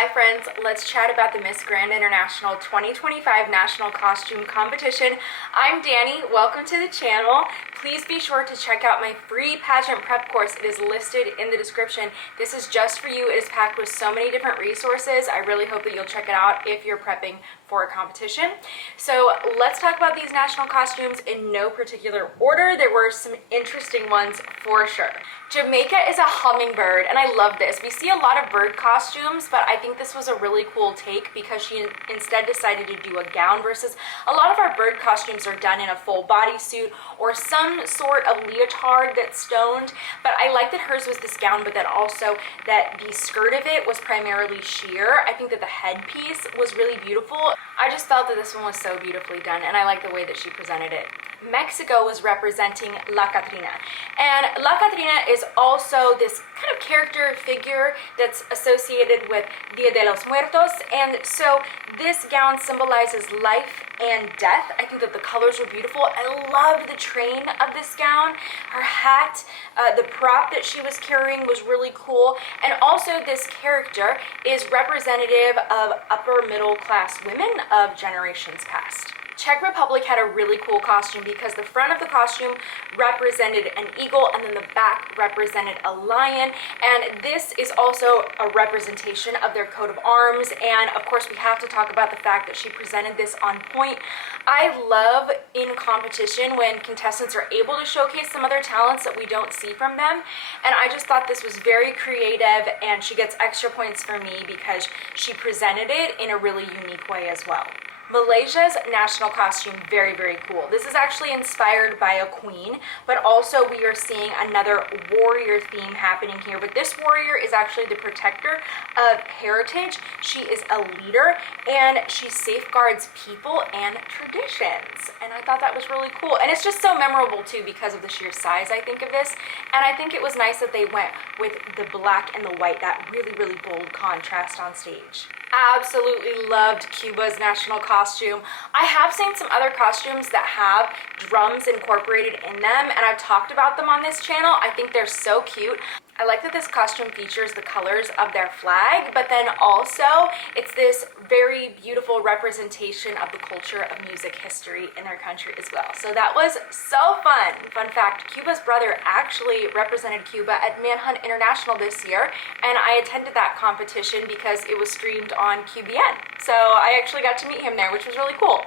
Hi friends, let's chat about the Miss Grand International 2025 National Costume Competition. I'm Dani, welcome to the channel. Please be sure to check out my free pageant prep course. It is listed in the description. This is just for you. It is packed with so many different resources. I really hope that you'll check it out if you're prepping for a competition. So let's talk about these national costumes in no particular order. There were some interesting ones for sure. Jamaica is a hummingbird, and I love this. We see a lot of bird costumes, but I think this was a really cool take because she instead decided to do a gown versus a lot of our bird costumes are done in a full bodysuit or some sort of leotard that's stoned. But I like that hers was this gown, but then also that the skirt of it was primarily sheer. I think that the headpiece was really beautiful. I just felt that this one was so beautifully done, and I like the way that she presented it. Mexico was representing La Catrina, and La Catrina is also this kind of character figure that's associated with Dia de los Muertos, and so this gown symbolizes life and death. I think that the colors were beautiful. I love the train of this gown. Her hat, the prop that she was carrying was really cool, and also this character is representative of upper middle class women of generations past. Czech Republic had a really cool costume because the front of the costume represented an eagle and then the back represented a lion, and this is also a representation of their coat of arms. And of course we have to talk about the fact that she presented this on point. I love in competition when contestants are able to showcase some other talents that we don't see from them, and I just thought this was very creative, and she gets extra points for me because she presented it in a really unique way as well. Malaysia's national costume, very, very cool. This is actually inspired by a queen, but also we are seeing another warrior theme happening here. But this warrior is actually the protector of heritage. She is a leader, and she safeguards people and traditions. And I thought that was really cool. And it's just so memorable too because of the sheer size, I think, of this. And I think it was nice that they went with the black and the white, that really, really bold contrast on stage. Absolutely loved Cuba's national costume. I have seen some other costumes that have drums incorporated in them, and I've talked about them on this channel. I think they're so cute. I like that this costume features the colors of their flag, but then also it's this very beautiful representation of the culture of music history in their country as well. So that was so fun. Fun fact, Cuba's brother actually represented Cuba at Manhunt International this year, and I attended that competition because it was streamed on QBN. So I actually got to meet him there, which was really cool.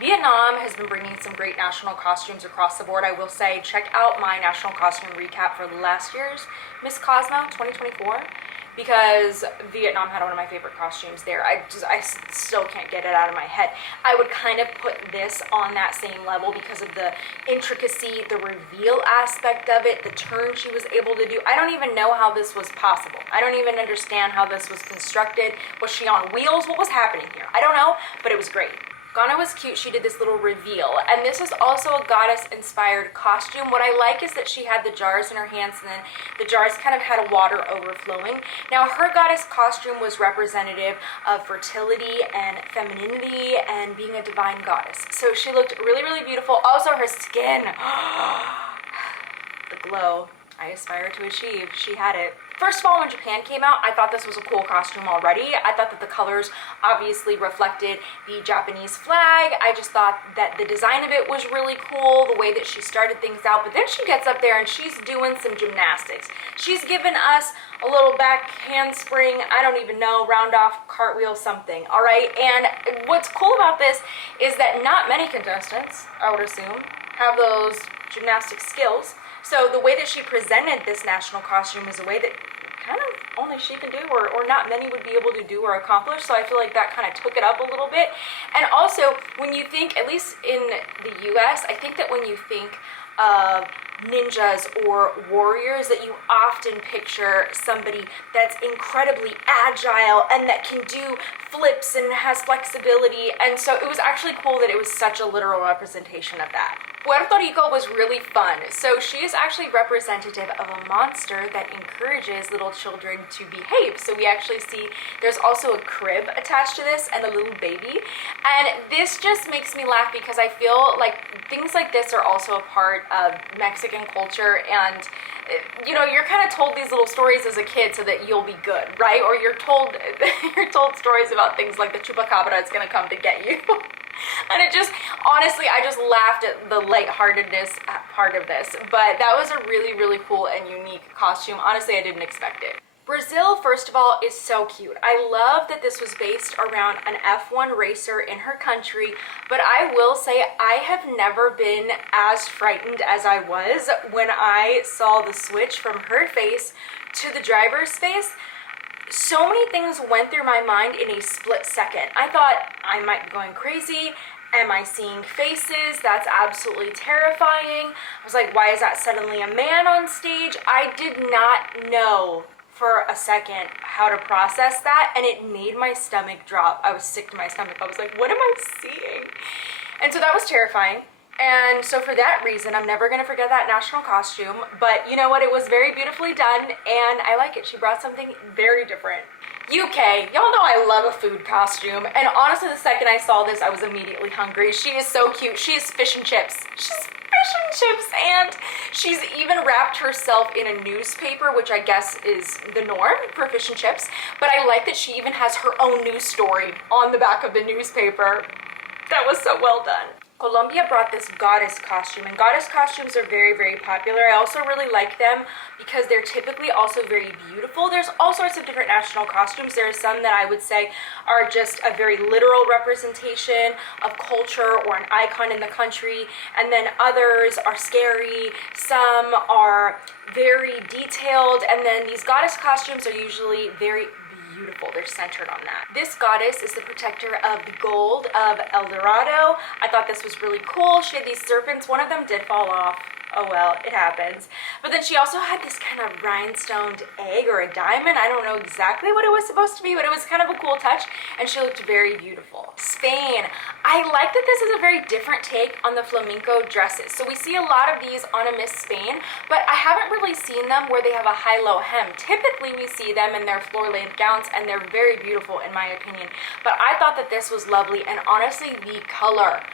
Vietnam has been bringing some great national costumes across the board. I will say, check out my national costume recap for last year's Miss Cosmo 2024 because Vietnam had one of my favorite costumes there. I still can't get it out of my head. I would kind of put this on that same level because of the intricacy, the reveal aspect of it, the turn she was able to do. I don't even know how this was possible. I don't even understand how this was constructed. Was she on wheels? What was happening here? I don't know, but it was great. Ghana was cute. She did this little reveal, and this is also a goddess-inspired costume. What I like is that she had the jars in her hands, and then the jars kind of had water overflowing. Now, her goddess costume was representative of fertility and femininity and being a divine goddess. So she looked really, really beautiful. Also, her skin, the glow I aspire to achieve. She had it. First of all, when Japan came out, I thought this was a cool costume already. I thought that the colors obviously reflected the Japanese flag. I just thought that the design of it was really cool, the way that she started things out. But then she gets up there and she's doing some gymnastics. She's given us a little back handspring, I don't even know, round off, cartwheel, something, all right? And what's cool about this is that not many contestants, I would assume, have those gymnastic skills. So the way that she presented this national costume is a way that kind of only she can do, or not many would be able to do or accomplish. So I feel like that kind of took it up a little bit. And also, when you think, at least in the US, I think that when you think of ninjas or warriors, that you often picture somebody that's incredibly agile and that can do flips and has flexibility. And so it was actually cool that it was such a literal representation of that. Puerto Rico was really fun. So she is actually representative of a monster that encourages little children to behave. So we actually see there's also a crib attached to this and a little baby. And this just makes me laugh because I feel like things like this are also a part of Mexican culture, and you know, you're kind of told these little stories as a kid so that you'll be good, right? Or you're told stories about things like the chupacabra is going to come to get you. And it just, honestly, I just laughed at the lightheartedness part of this. But that was a really, really cool and unique costume. Honestly, I didn't expect it. Brazil, first of all, is so cute. I love that this was based around an F1 racer in her country, but I will say I have never been as frightened as I was when I saw the switch from her face to the driver's face. So many things went through my mind in a split second. I thought I might be going crazy. Am I seeing faces? That's absolutely terrifying. I was like, why is that suddenly a man on stage? I did not know for a second how to process that, and it made my stomach drop. I was sick to my stomach. I was like, what am I seeing? And so that was terrifying. And so for that reason, I'm never gonna forget that national costume. But you know what? It was very beautifully done, and I like it. She brought something very different. UK, y'all know I love a food costume, and honestly, the second I saw this, I was immediately hungry. She is so cute. She is fish and chips. She's fish and chips, and she's even wrapped herself in a newspaper, which I guess is the norm for fish and chips. But I like that she even has her own news story on the back of the newspaper. That was so well done. Colombia brought this goddess costume, and goddess costumes are very, very popular. I also really like them because they're typically also very beautiful. There's all sorts of different national costumes. There are some that I would say are just a very literal representation of culture or an icon in the country, and then others are scary. Some are very detailed, and then these goddess costumes are usually very beautiful. They're centered on that. This goddess is the protector of the gold of El Dorado. I thought this was really cool. She had these serpents. One of them did fall off. Oh well, it happens. But then she also had this kind of rhinestoned egg or a diamond. I don't know exactly what it was supposed to be, but it was kind of a cool touch, and she looked very beautiful. Spain. I like that this is a very different take on the flamenco dresses. So we see a lot of these on a Miss Spain, but I haven't really seen them where they have a high-low hem. Typically we see them in their floor-length gowns, and they're very beautiful in my opinion. But I thought that this was lovely, and honestly, the color,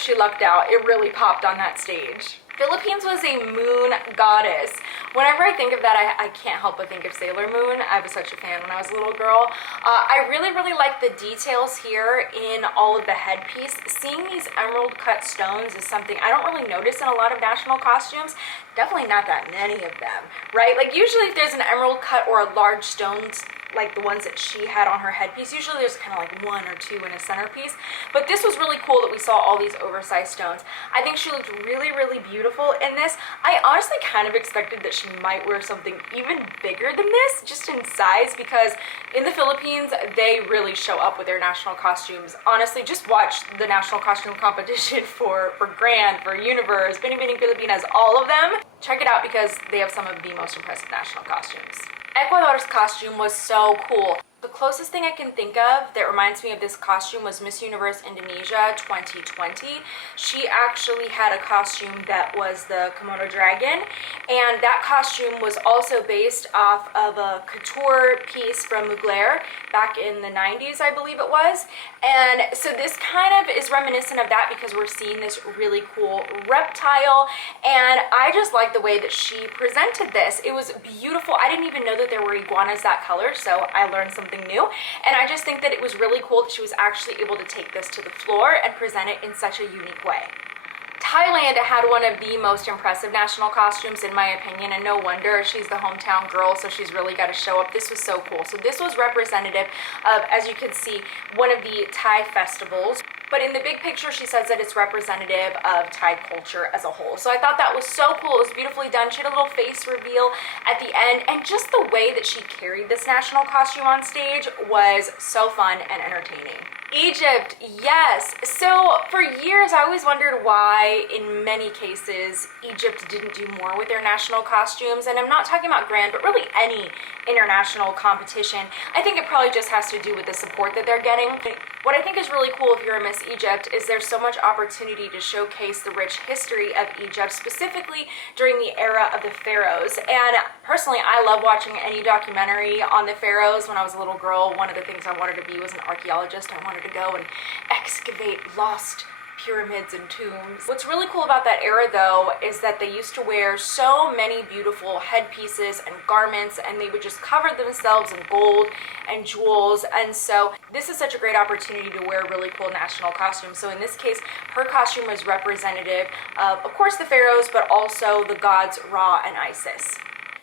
she lucked out. It really popped on that stage. Philippines was a moon goddess. Whenever I think of that, I can't help but think of Sailor Moon. I was such a fan when I was a little girl. I really, really like the details here in all of the headpiece. Seeing these emerald cut stones is something I don't really notice in a lot of national costumes. Definitely not that many of them, right? Like usually if there's an emerald cut or a large stone, like the ones that she had on her headpiece, usually there's kind of like one or two in a centerpiece. But this was really cool that we saw all these oversized stones. I think she looked really, really beautiful in this. I honestly kind of expected that she might wear something even bigger than this, just in size, because in the Philippines, they really show up with their national costumes. Honestly, just watch the national costume competition for Grand, for Universe, Binibining Pilipinas, all of them. Check it out because they have some of the most impressive national costumes. Ecuador's costume was so cool. The closest thing I can think of that reminds me of this costume was Miss Universe Indonesia 2020. She actually had a costume that was the Komodo dragon, and that costume was also based off of a couture piece from Mugler back in the 90s, I believe it was. And so this kind of is reminiscent of that because we're seeing this really cool reptile, and I just like the way that she presented this. It was beautiful. I didn't even know that there were iguanas that color, so I learned something new, and I just think that it was really cool that she was actually able to take this to the floor and present it in such a unique way. Thailand had one of the most impressive national costumes in my opinion, and no wonder. She's the hometown girl, so she's really got to show up. This was so cool. So this was representative of, as you can see, one of the Thai festivals. But in the big picture, she says that it's representative of Thai culture as a whole. So I thought that was so cool. It was beautifully done. She had a little face reveal at the end, and just the way that she carried this national costume on stage was so fun and entertaining. Egypt, yes. So for years, I always wondered why, in many cases, Egypt didn't do more with their national costumes. And I'm not talking about Grand, but really any international competition. I think it probably just has to do with the support that they're getting. What I think is really cool if you're a Miss Egypt is there's so much opportunity to showcase the rich history of Egypt, specifically during the era of the pharaohs. And personally, I love watching any documentary on the pharaohs. When I was a little girl, one of the things I wanted to be was an archaeologist. I wanted to go and excavate lost pyramids and tombs. What's really cool about that era though is that they used to wear so many beautiful headpieces and garments, and they would just cover themselves in gold and jewels. And so this is such a great opportunity to wear really cool national costumes. So in this case, her costume was representative of course, the pharaohs, but also the gods Ra and Isis.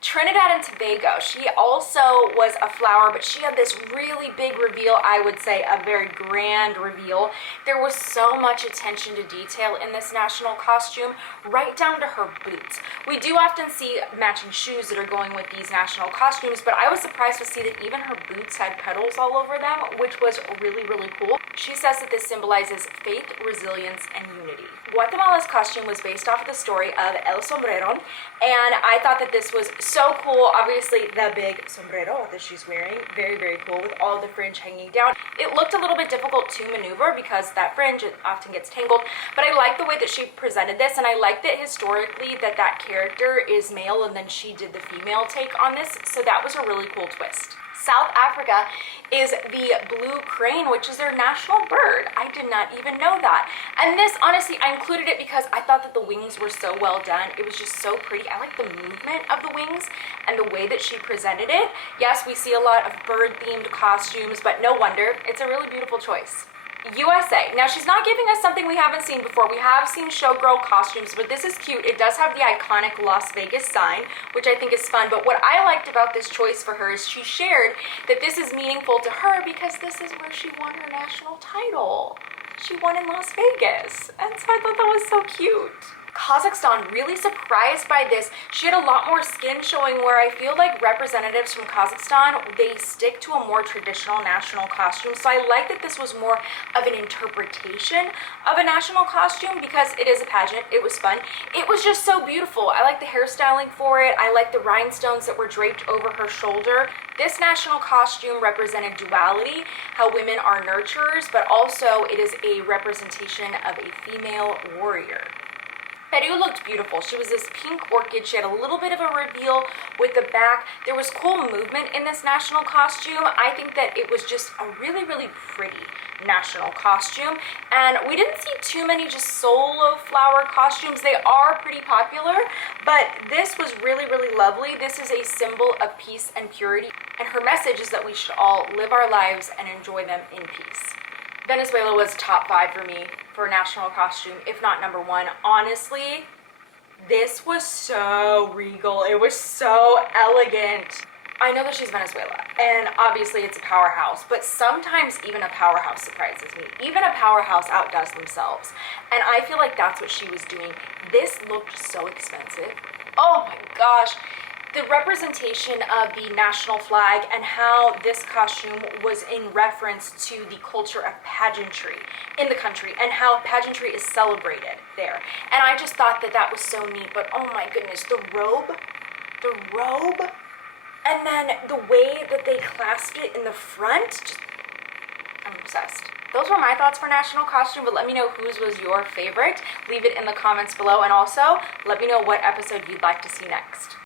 Trinidad and Tobago, she also was a flower, but she had this really big reveal, I would say a very grand reveal. There was so much attention to detail in this national costume, right down to her boots. We do often see matching shoes that are going with these national costumes, but I was surprised to see that even her boots had petals all over them, which was really, really cool. She says that this symbolizes faith, resilience, and unity. Guatemala's costume was based off of the story of El Sombrero, and I thought that this was so cool. Obviously, the big sombrero that she's wearing, very, very cool, with all the fringe hanging down. It looked a little bit difficult to maneuver because that fringe, it often gets tangled, but I like the way that she presented this, and I like that historically that character is male and then she did the female take on this, so that was a really cool twist. South Africa is the blue crane, which is their national bird. I did not even know that. And this, honestly, I included it because I thought that the wings were so well done. It was just so pretty. I like the movement of the wings and the way that she presented it. Yes, we see a lot of bird-themed costumes, but no wonder. It's a really beautiful choice. USA. Now, she's not giving us something we haven't seen before. We have seen showgirl costumes, but this is cute. It does have the iconic Las Vegas sign, which I think is fun. But what I liked about this choice for her is she shared that this is meaningful to her because this is where she won her national title. She won in Las Vegas. And so I thought that was so cute. Kazakhstan, really surprised by this. She had a lot more skin showing, where I feel like representatives from Kazakhstan, they stick to a more traditional national costume. So I like that this was more of an interpretation of a national costume because it is a pageant. It was fun. It was just so beautiful. I like the hairstyling for it. I like the rhinestones that were draped over her shoulder. This national costume represented duality, how women are nurturers, but also it is a representation of a female warrior. Peru looked beautiful. She was this pink orchid. She had a little bit of a reveal with the back. There was cool movement in this national costume. I think that it was just a really, really pretty national costume. And we didn't see too many just solo flower costumes. They are pretty popular, but this was really, really lovely. This is a symbol of peace and purity. And her message is that we should all live our lives and enjoy them in peace. Venezuela was top 5 for me for a national costume, if not number 1. Honestly, this was so regal. It was so elegant. I know that she's Venezuela, and obviously it's a powerhouse, but sometimes even a powerhouse surprises me. Even a powerhouse outdoes themselves, and I feel like that's what she was doing. This looked so expensive. Oh my gosh. The representation of the national flag and how this costume was in reference to the culture of pageantry in the country and how pageantry is celebrated there. And I just thought that that was so neat. But oh my goodness, the robe, and then the way that they clasped it in the front, just, I'm obsessed. Those were my thoughts for national costume, but let me know whose was your favorite. Leave it in the comments below, and also let me know what episode you'd like to see next.